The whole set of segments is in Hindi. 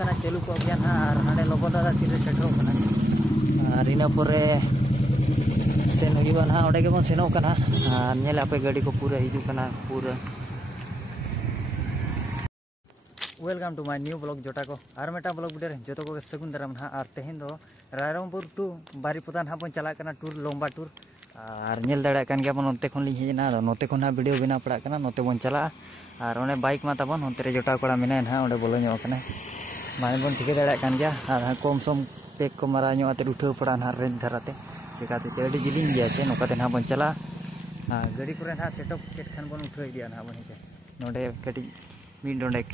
चालू को गया ना हाँ लोगो दादा तीन सेटरों और इन परे सेन हुआ ना ओडे गेबन सेनोकना और नेले पे गाड़ी को पूरा हिजुकना पूरा। Welcome to my new blog जोटा को और मेटा ब्लॉग वीडियो जो को सगुन दाराम ना और तेहन दो रायरंगपुर टू बारीपदा ना बन चला कना टूर लंबा टूर और नेल दाड़ा कान गया बन नोते खन ली हेजना नोते खन ना वीडियो बना पड़ा कना नोते बन चला और ओने बाइक मा तबन ओनते रे जोटा कोड़ा मेना ना ओडे बोलो ᱧᱚᱜ कना माने बन ठिके दाड़ा कान गया और कम सम पेक को मारा ᱧᱚᱜ आते उठाव पड़ा ना रेंज धराते चिकाते चेडी जिलिंग गया छे नोकाते ना बन चला गाड़ी को ना सेटअप केट खान बन उठाव दिया ना बन हे नोडे कटी मी डोंडेक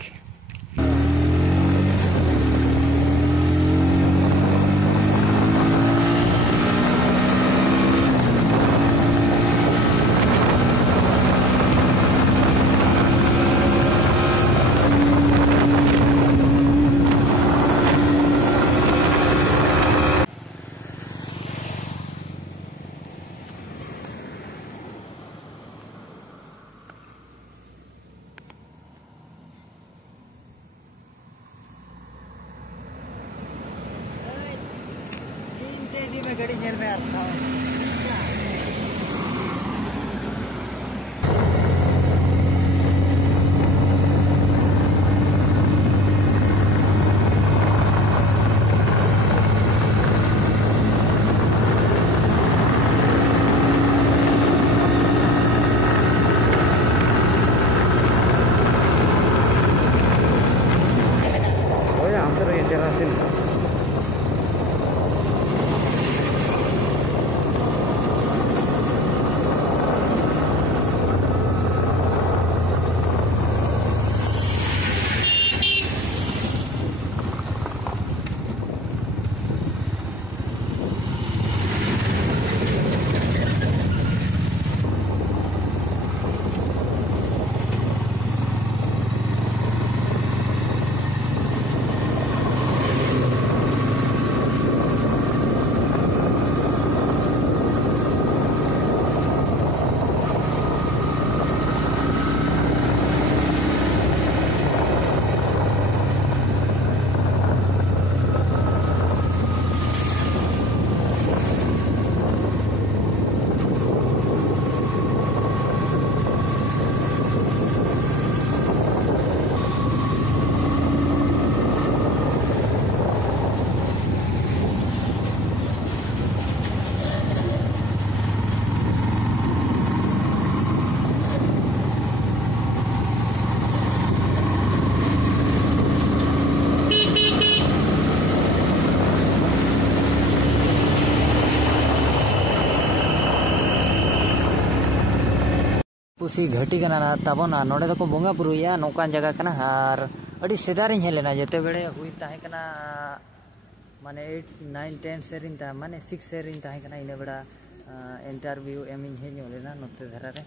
में गाड़ी नेल में आता हूँ पुसी घटी कना तबन नोडे को बोंगा बुरुया नौकान जगह कना और अड़ी सेदारिन हेलेना जेते बेड़े हुई ताहे कना माने 8 9 10 सेरिन ता माने 6 सेरिन ताहे कना इने बेड़ा इंटरव्यू एमिन हेញलेना नोते धरा रे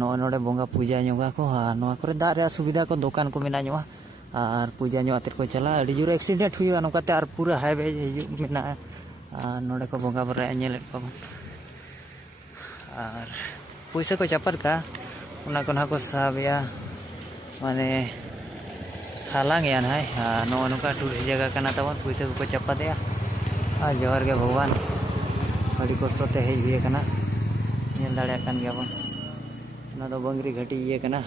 नोडे बोंगा पूजा ᱧᱚᱜᱟ को नोआ करे दा रे सुविधा को दुकान को मेना ᱧᱚᱜᱟ और पूजा ᱧᱚᱜ आते को चला अड़ी जुर एक्सीडेंट हुई नोकाते और पूरा हाईवे मेना नोडे को बोंगा बरे नेल को और पैसा को चपर का उना को साबिया माने हालांग या ना नौका टूर जगह करना तब पैसा को चपा दिया जोहर के भगवान अड़ी कष्ट ते हे नेल दाड़ा कान गया बन ना दो बंगरी घटी ये कना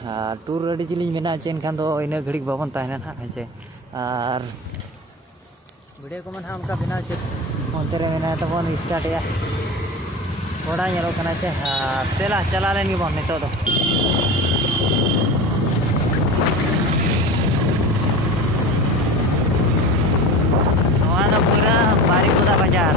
टूर अड़ी जिलिंग मेना चेन खान दो इन घड़ी बाबन ताहेना ना हेचे और वीडियो को मन हमका बिना ओनते रे मेना तबन स्टार्ट या थोड़ा ये लोग से तेला चला लेंगे बन तो पूरा बारीपदा बाजार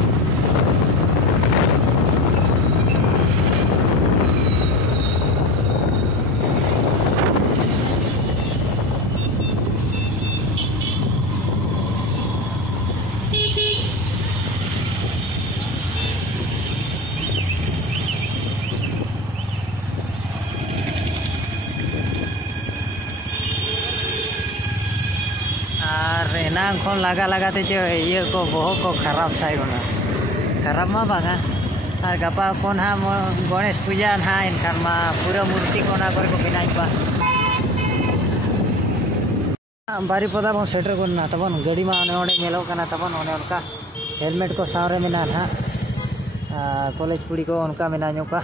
एनांग खन लगा लगाते ये को बहुत को खराब साइगोना खराब मा बागा और गपा खन हा गणेश पूजा ना इनखान मा पूरा मूर्ति को ना को बनाई बा। बारीपदा बन सेटर करना तबन गाड़ी मा ओने मेलो कना तबन ओने उनका हेलमेट को सावरे में ना कॉलेज कुड़ी को उनका में का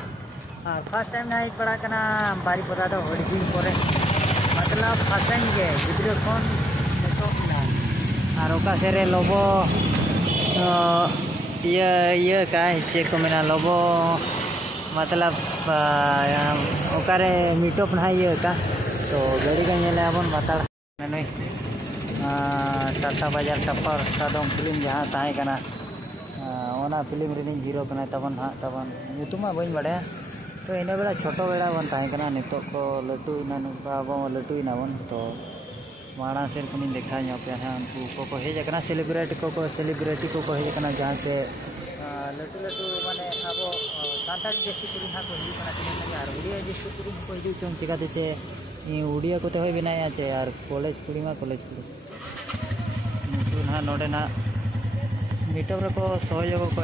फर्स्ट टाइम ना पड़ा कना बारीपदा दो हड़ी दिन परे मतलब फर्स्ट टाइम के गिद्रो फोन तो ना और ओका सेरे लोबो ये का चेक को मेना लोबो मतलब ओकारे मीटअप ना ये का तो गाड़ी का नेले अपन बता नहीं टाटा बाजार टपर सादम फिल्म जहाँ ताहे कना ओना फिल्म रिनी हीरो कना तबन हाँ तबन नुतुमा बन बड़े तो इन बेड़ा छोटो बेड़ा बन ताहे कना नितो को लटू ना अब लटू ना बन तो माड़ा से को देखा पे हाँ उनको को हेज कना सेलिब्रिटी को हेज कना जहाँ से लटू लटू माने अब सानताली डिस्ट्रिक्ट कुड़ी हाँ को हिजू कना तिना और उड़िया डिस्ट्रिक्ट कुड़ी को हिजू चों चिकाते चे उड़िया को हो बनाया चे और कॉलेज कुड़ी मा कॉलेज कुड़ी ना नोडे ना मीटअप रको सहयोग को